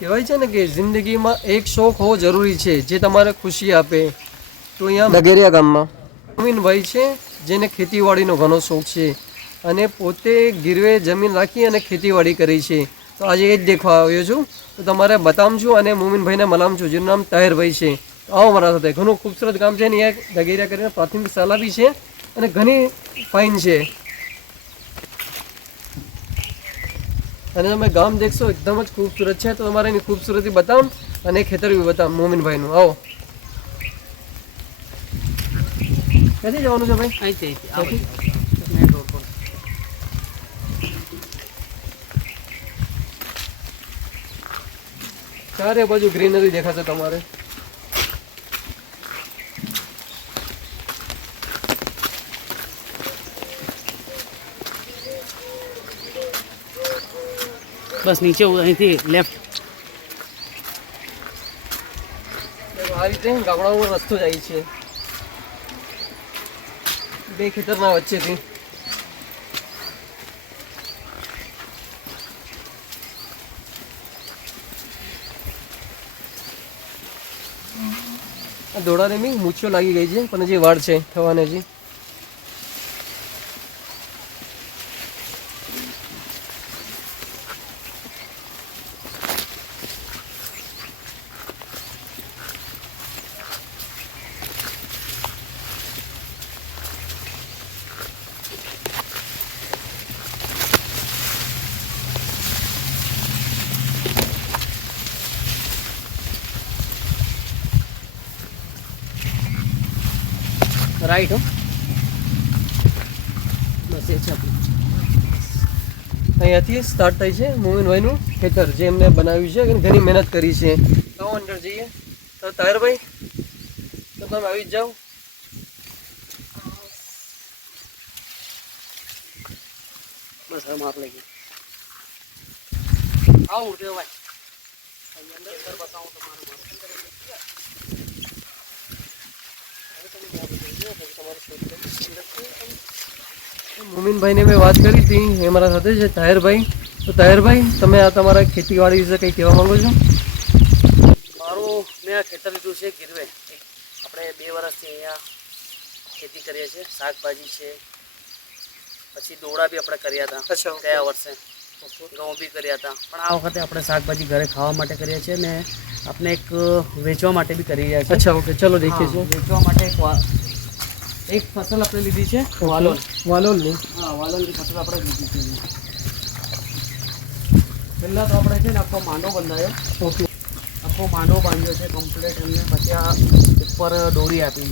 કહેવાય છે ને કે જિંદગીમાં એક શોખ હોવો જરૂરી છે જે તમારે ખુશી આપે. તો અહીંયા ડગેરિયા ગામમાં મોમીનભાઈ છે જેને ખેતીવાડીનો ઘણો શોખ છે અને પોતે ગીરવે જમીન રાખી અને ખેતીવાડી કરી છે. તો આજે એ જ દેખવા આવ્યો છું. તો તમારે બતાવજો અને મોમીનભાઈને મલામજો જેનું નામ તાહિરભાઈ છે. તો આવો મારા સાથે. ઘણું ખૂબસૂરત ગામ છે અને અહીંયા ડગેરિયા કરીને પ્રાથમિક શાળા બી છે અને ઘણી ફાઇન છે. અને તમે ગામ દેખશો એકદમ જ ખૂબસૂરત છે. તો તમારે એની ખૂબસૂરતી બતાવો અને ખેતર બી બતાવો મોમીનભાઈનું. આવો. ક્યાંથી જવાનું છે ભાઈ? અહીંથી. ચારે બાજુ ગ્રીનરી દેખાશે તમારે. બસ નીચે અહીંથી લેફ્ટ. આ રીતે ગામડાઓમાં રસ્તો જાય છે બે ખેતરના વચ્ચેથી. આ દોડાને બી મૂછો લાગી ગઈ છે પણ હજી વાર છે થવાને. હજી રાઈટ હો. બસ એ છે આપણું. અહીંયાથી સ્ટાર્ટ થાય છે મોમીનભાઈનું ખેતર જે એમને બનાવ્યું છે અને ઘણી મહેનત કરી છે. આવો અંદર જઈએ. તો તાહિરભાઈ તો તમે આવી જ જાઓ. બસ હવે માપ લઈ ગયા. આવો મૂર્તિઓ ભાઈ. અંદર ઘર બતાવું તમારું. મોમીનભાઈને મેં વાત કરી હતી એ મારા સાથે છે તાહિરભાઈ. તો તાહિરભાઈ તમે આ તમારા ખેતીવાડી વિશે કંઈ કહેવા માંગો છો? મારું મેં આ ખેતર લીધું છે ગીરવે. આપણે 2 વર્ષથી અહીંયા ખેતી કરીએ છીએ. શાકભાજી છે, પછી દોડા બી આપણે કર્યા હતા ગયા વર્ષે. ઘઉં બી કર્યા હતા. પણ આ વખતે આપણે શાકભાજી ઘરે ખાવા માટે કરીએ છીએ ને આપણે એક વેચવા માટે બી કરી રહ્યા છીએ. અચ્છા, ઓકે, ચલો દેખીએ છીએ. વેચવા માટે એક ફસલ આપણે લીધી છે વાલોલની. હા, વાલોલની ફસલ આપણે લીધી છે. પહેલાં તો આપણે છે ને આખો માંડો બંધાયો. ઓકે. આખો માંડો બાંધ્યો છે કમ્પ્લીટ. એમને પછી આ ઉપર દોરી આપી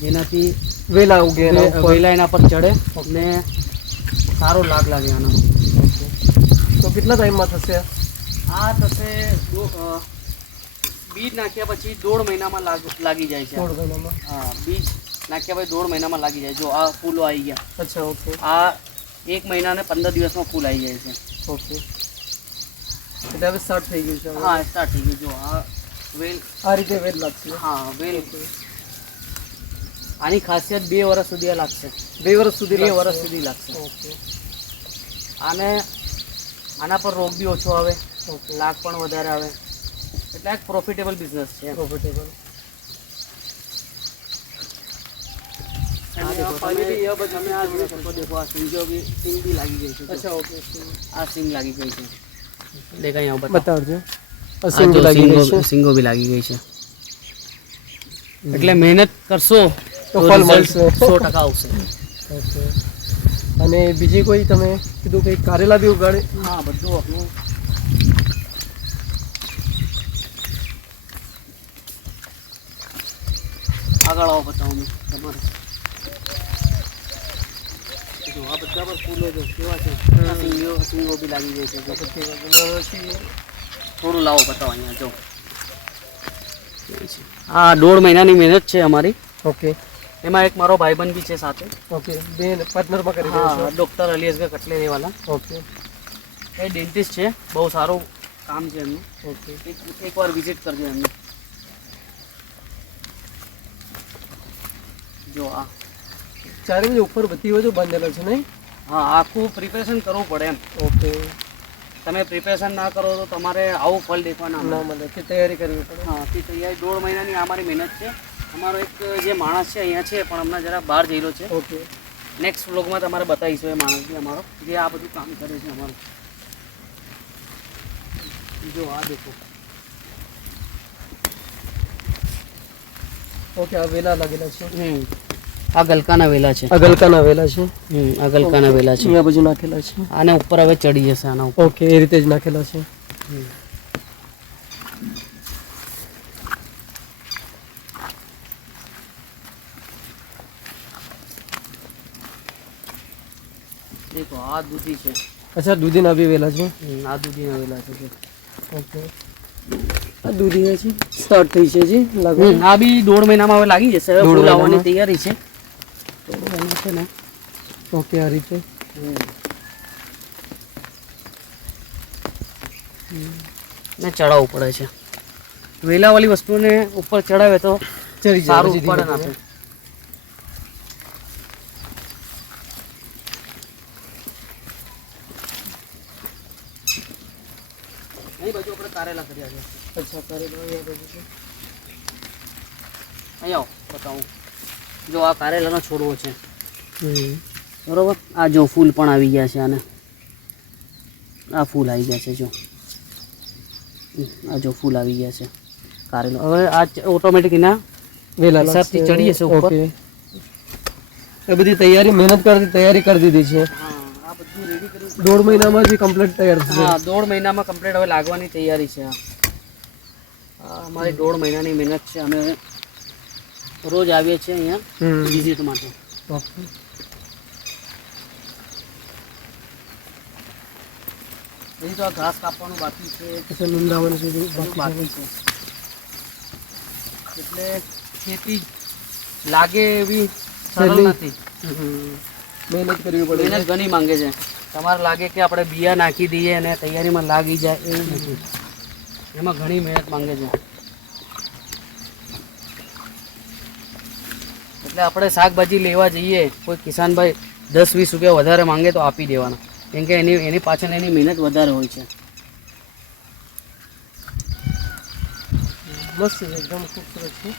જેનાથી વેલા ઉગે વેલા એના પર ચડે ને સારો લાગ લાગે આનામાં. તો કેટલા ટાઈમમાં થશે આ? થશે બીજ નાખ્યા પછી 1.5 મહિનામાં લાગી જાય છે. 1.5 મહિનામાં? હા, બીજ નાખ્યા પછી 1.5 મહિનામાં લાગી જાય. જો આ ફૂલો આવી ગયા. અચ્છા, ઓકે. આ 1 મહિના ને 15 દિવસમાં ફૂલ આવી જાય છે. ઓકે, એટલે હવે સ્ટાર્ટ થઈ ગયું છે. હા, સ્ટાર્ટ થઈ ગયું. જો આ વેલ આ રીતે વેલ લાગશે. હા, વેલ. આની ખાસિયત 2 વર્ષ સુધી લાગશે. 2 વર્ષ સુધી? 2 વર્ષ સુધી લાગશે. ઓકે. આના પર રોગ બી ઓછો આવે, લાગ પણ વધારે આવે. એટલે એક પ્રોફિટેબલ બિઝનેસ છે. પ્રોફિટેબલ. સિંગ બી લાગી ગઈ છે. અચ્છા, ઓકે. આ સિંગ લાગી ગઈ છે. દેખાય અહીંયા બતાવજો. સિંગો બી લાગી ગઈ છે. એટલે મહેનત કરશો તો ફળ મળશે. 100% આવશે. ઓકે. અને બીજી કોઈ તમે કીધું કે કારેલા બી ઉગાડે? હા, બધું આપણું. આગળ આવો બતાવું તમારે. જો આ બધા પર ફૂલો જો કેવા છે. સિંગો બી લાગી ગઈ છે. થોડું લાવો બતાવો અહીંયા. જો આ 1.5 મહિનાની મહેનત છે અમારી. ઓકે. એમાં એક મારો ભાઈબંધ બી છે સાથે. ઓકે, બે પાર્ટનરમાં કરી રહ્યા છે. ડૉક્ટર અલિયાસભાઈ કટલેરી વાલા. ઓકે. એ ડેન્ટિસ્ટ છે. બહુ સારું કામ છે એમનું. ઓકે. એકવાર વિઝિટ કરજો એમને. જો આ ચારે બાજુ ઉપર બધી બાજુ બાંધેલા છે નહીં? હા, આખું પ્રિપેરેશન કરવું પડે એમ. ઓકે. તમે પ્રિપેરેશન ના કરો તો તમારે આવું ફળ દેખવા ના મળે. ના મળે કે તૈયારી કરવી પડે. હા, તે તૈયારી 1.5 મહિનાની આ મારી મહેનત છે. અમારો એક જે માણસ છે અહીંયા છે, પણ હમણાં જરા બહાર જઈ રહ્યો છે. ઓકે. નેક્સ્ટ વ્લોગમાં તમારે બતાવીશું એ માણસ બી અમારો જે આ બધું કામ કરે છે અમારું. જો આ દેખો. ઓકે, આ વેલા લાગેલા છે. આ ગલકાના વેલા છે. આ ગલકાના વેલા છે. આ ગલકાના વેલા છે. અહીંયા બાજુ નાખેલા છે. આને ઉપર હવે ચડી જશે આના ઉપર. ઓકે, એ રીતે જ નાખેલા છે. દેખો આ દૂધી છે. અચ્છા, દૂધીના બી વેલા છે. આ દૂધીના વેલા છે. ઓકે, આ દૂધી છે સ્ટાર્ટ થઈ છે જી લાગે. આ બી 1.5 મહિનામાં હવે લાગી જશે. હવે ફૂલ આવવાની મહિનામાં. તૈયારી છે. તો એનું છે ને. ઓકે, આ રીતે ને ચડાવવું પડે છે. વેલાવાળી વસ્તુને ઉપર ચડાવે તો ચડી સારું જાય. ઉત્પાદન આપે. અહીં બાજુ આપણે કારેલા કર્યા છે. અચ્છા, કરેલા અહીંયા બાજુ છે. અહીં આવો બતાવું. જો આ કારેલાનો છોડવો છે બરોબર. આ જો ફૂલ પણ આવી ગયા છે. આને આ ફૂલ આવી ગયા છે. જો આ જો ફૂલ આવી ગયા છે કારેલો. હવે આ ઓટોમેટિક એના વેલા હિસાબથી ચડી જશે ઉપર. ઓકે, એ બધી તૈયારી તૈયારી કરી દીધી છે. હા, આ બધું રેડી કર્યું. 1.5 મહિનામાં જ કમ્પ્લીટ તૈયાર થશે. હા, 1.5 મહિનામાં કમ્પ્લીટ હવે લાગવાની તૈયારી છે. આ અમારી 1.5 મહિનાની મહેનત છે. અમે રોજ આવીએ છીએ અહીંયા વિઝિટ માટે. ઓકે, હજી તો આ ઘાસ કાપવાનું બાકી છે. અચ્છા, નિંદાવાનું સુધી બધું બાકી બાકી છે. એટલે ખેતી લાગે એવી સરળ સહેલી. નથી. મહેનત કરવી પડે. મહેનત ઘણી માંગે છે. તમારે લાગે કે આપણે બિયા નાખી દઈએ અને તૈયારીમાં લાગી જાય એવું નથી. એમાં ઘણી મહેનત માંગે છે. એટલે આપણે શાકભાજી લેવા જઈએ, કોઈ કિસાનભાઈ 10-20 રૂપિયા વધારે માંગે તો આપી દેવાના, કેમ કે એની પાછળ એની મહેનત વધારે હોય છે. મસ્ત છે, એકદમ ખૂબસૂરત છે.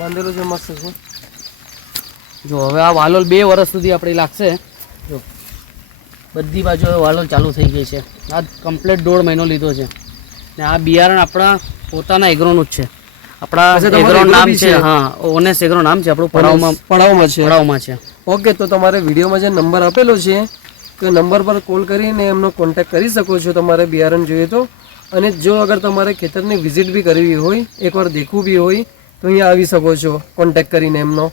બાંધેલું છે, મસ્ત છે. જો હવે આ વાલોલ 2 વર્ષ સુધી આપણે લાગશે. જો બધી બાજુ હવે વાલોલ ચાલુ થઈ ગઈ છે. આ કમ્પ્લીટ 1.5 મહિનો લીધો છે. ને આ બિયારણ આપણા પોતાના એગ્રોનું જ છે. આપણા એગ્રો નામ છે, હા, ઓનેસ એગ્રો નામ છે આપણું. પડાવમાં છે. ઓકે, તો તમારે વિડીયોમાં જે નંબર આપેલો છે તો નંબર પર કોલ કરીને એમનો કોન્ટેક્ટ કરી શકો છો તમારે બિયારણ જોઈએ તો. અને જો અગર તમારે ખેતરની વિઝિટ બી કરવી હોય, એકવાર દેખવું બી હોય તો અહીંયા આવી શકો છો કોન્ટેક્ટ કરીને એમનો.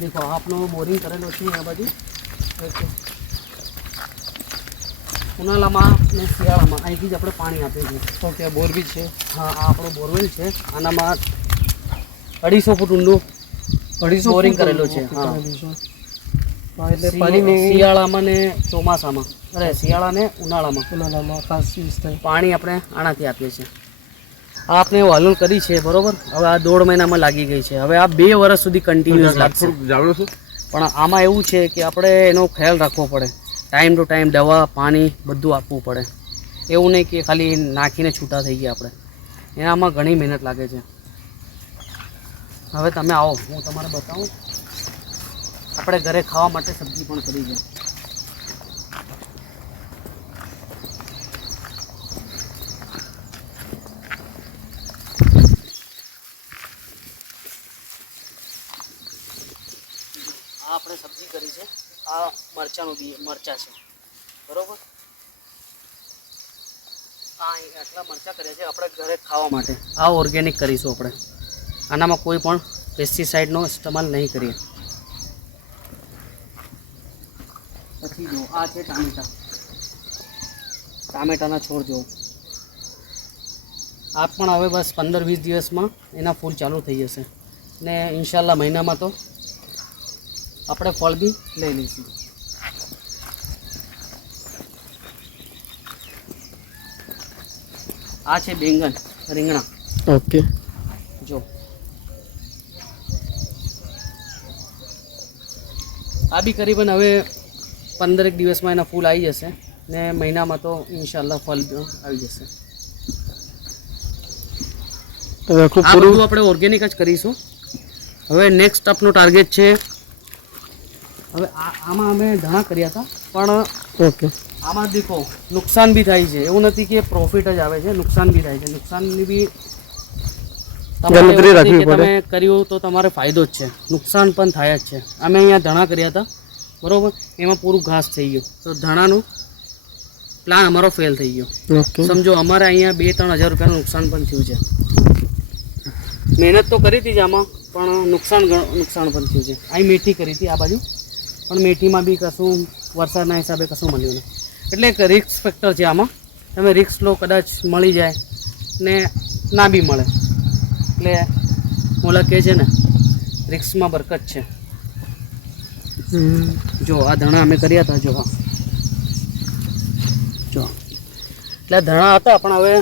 દેખો આપણો બોરિંગ કરેલો છે આ બાજુ. ઉનાળામાં ને શિયાળામાં અહીંથી જ આપણે પાણી આપીએ છીએ. ઓકે, બોર બી છે. હા, આ આપણો બોરવેલ છે. આનામાં 250 ફૂટ ઊંડું 250 બોરિંગ કરેલું છે. હા, હા, એટલે પાણીની શિયાળામાં ને ચોમાસામાં, શિયાળા ને ઉનાળામાં ખાસ યુઝ થાય. પાણી આપણે આનાથી આપીએ છીએ. આ આપણે વાલોલ કરી છે બરોબર. હવે આ 1.5 મહિનામાં લાગી ગઈ છે. હવે આ 2 વર્ષ સુધી કન્ટિન્યુઅસ લાગશે. પણ આમાં એવું છે કે આપણે એનો ખ્યાલ રાખવો પડે. ટાઈમ ટુ ટાઈમ દવા, પાણી બધું આપવું પડે. એવું નહીં કે ખાલી નાખીને છૂટા થઈ ગયા આપણે. એનામાં ઘણી મહેનત લાગે છે. હવે તમે આવો, હું તમારે બતાવું. આપણે ઘરે ખાવા માટે સબ્જી પણ કરી છે. આપણે સબ્જી કરી છે. આ મરચાં છે બરોબર. આટલા મરચાં કર્યા છે આપણે ઘરે ખાવા માટે. આ ઓર્ગેનિક કરીશું આપણે. આનામાં કોઈ પણ પેસ્ટિસાઇડનો ઇસ્તેમાલ નહીં કરીએ. પછી જો આ છે ટામેટાના છોડ. જો આ પણ હવે બસ 15-20 દિવસમાં એના ફૂલ ચાલુ થઈ જશે ને ઇન્શાલ્લાહ મહિનામાં તો આપણે ફળ બી લઈ લઈશું. આ છે બેંગન રીંગણા ઓકે જો આ બી કરીબન હવે 15 દિવસમાં એના ફૂલ આવી જશે ને મહિનામાં તો ઇન્શાલ્લાહ ફળ આવી જશે. હવે આખું આ પૂરું બધું આપણે ઓર્ગેનિક જ કરીશું. હવે નેક્સ્ટ આપનો ટાર્ગેટ છે હવે આમાં અમે ધણા કર્યા હતા પણ ઓકે આમાં દેખો નુકસાન બી થાય છે. એવું નથી કે પ્રોફિટ જ આવે છે, નુકસાન બી થાય છે. નુકસાનની બી ગણતરી રાખવી પડે. તમે કર્યું તો તમારે ફાયદો જ છે, નુકસાન પણ થાય જ છે. અમે અહીંયા ધણા કર્યા હતા બરોબર, એમાં પૂરું ઘાસ થઈ ગયું તો ધણાનું પ્લાન અમારો ફેલ થઈ ગયો. ઓકે સમજો અમારે અહીંયા 2-3 હજાર રૂપિયાનું નુકસાન પણ થયું છે. મહેનત તો કરી હતી જ આમાં પણ નુકસાન પણ થયું છે. અહીં મેથી કરી હતી આ બાજુ પણ મેથીમાં બી કશું વરસાદના હિસાબે કશું મળ્યું નહીં. એટલે એક રિસ્ક ફેક્ટર છે આમાં. તમે રિસ્ક લો, કદાચ મળી જાય ને ના બી મળે. એટલે ઓલા કહે છે ને રિસ્કમાં બરકત છે. જો આ ધણા અમે કર્યા હતા. જો એટલે ધણા હતા પણ હવે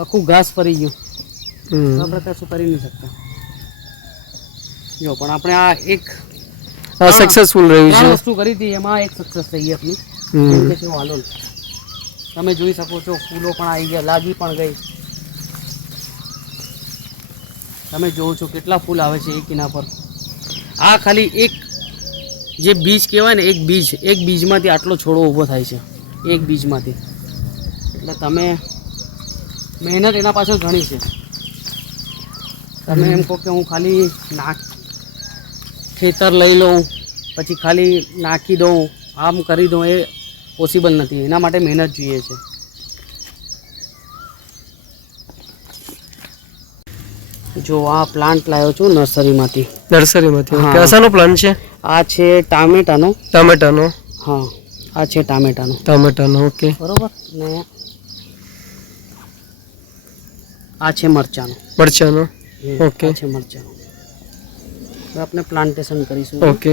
આખું ઘાસ ફરી ગયું. આપણે કશું કરી નહીં શકતા. જો પણ આપણે આ એક સક્સેસફુલ રહ્યું છે. વસ્તુ કરી હતી એમાં એક સક્સેસ થઈ ગઈ આપની. જેમ કે છે વાલોલ તમે જોઈ શકો છો, ફૂલો પણ આવી ગયા, લાગી પણ ગઈ. તમે જોવો છો કેટલા ફૂલ આવે છે એક એના પર. આ ખાલી એક જે બીજ કહેવાય ને, એક બીજમાંથી આટલો છોડો ઊભો થાય છે, એક બીજમાંથી. એટલે તમે મહેનત એના પાછળ ઘણી છે. તમે એમ કહો કે હું ખાલી ખેતર લઈ લઉં પછી ખાલી નાખી દઉં, આમ કરી દઉં, એ પોસિબલ નથી. એના માટે મહેનત જોઈએ છે. જો આ પ્લાન્ટ લાવ્યો છું નર્સરીમાંથી. ઓકે આસાનો પ્લાન છે? આ છે ટામેટાનો. હા, આ છે ટામેટાનો. ઓકે બરોબર. ને આ છે મરચાનો. ઓકે આ છે મરચાનો. હવે આપણે પ્લાન્ટેશન કરીશું. ઓકે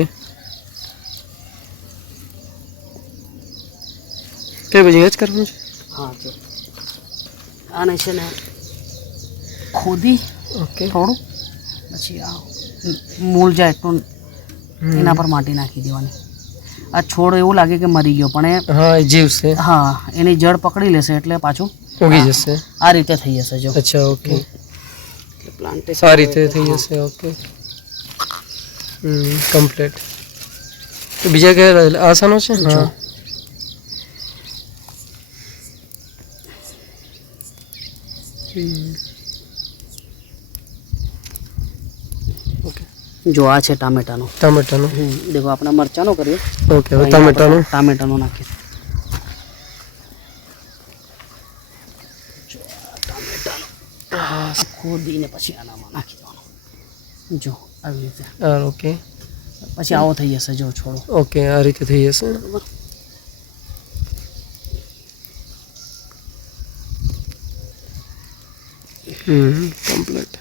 કઈ બધી જ કરવાનું છે? હા જો આને છે ને ખોદી ઓકે થોડું પછી આ મૂળ જાય એટલું એના પર માટી નાખી દેવાની. આ છોડ એવું લાગે કે મરી ગયો પણ એ હા એ જીવ છે. હા, એની જડ પકડી લેશે એટલે પાછું ઉગી જશે. આ રીતે થઈ જશે. જો અચ્છા ઓકે એટલે પ્લાન્ટેશન આ રીતે થઈ જશે. Okay complete. તો બીજા કયા આસાનો છે? હા જો આ છે ટામેટાનો. દેખો આપણે મરચાનો કરીએ. ઓકે હવે ટામેટાનો નાખીએ. જો ટામેટાનો ખોદીને પછી આનામાં નાખી દેવાનો. જો આવી રીતે. ઓકે પછી આવો થઈ જશે. જો છોડો. ઓકે આ રીતે થઈ જશે. બરાબર. કમ્પ્લીટ.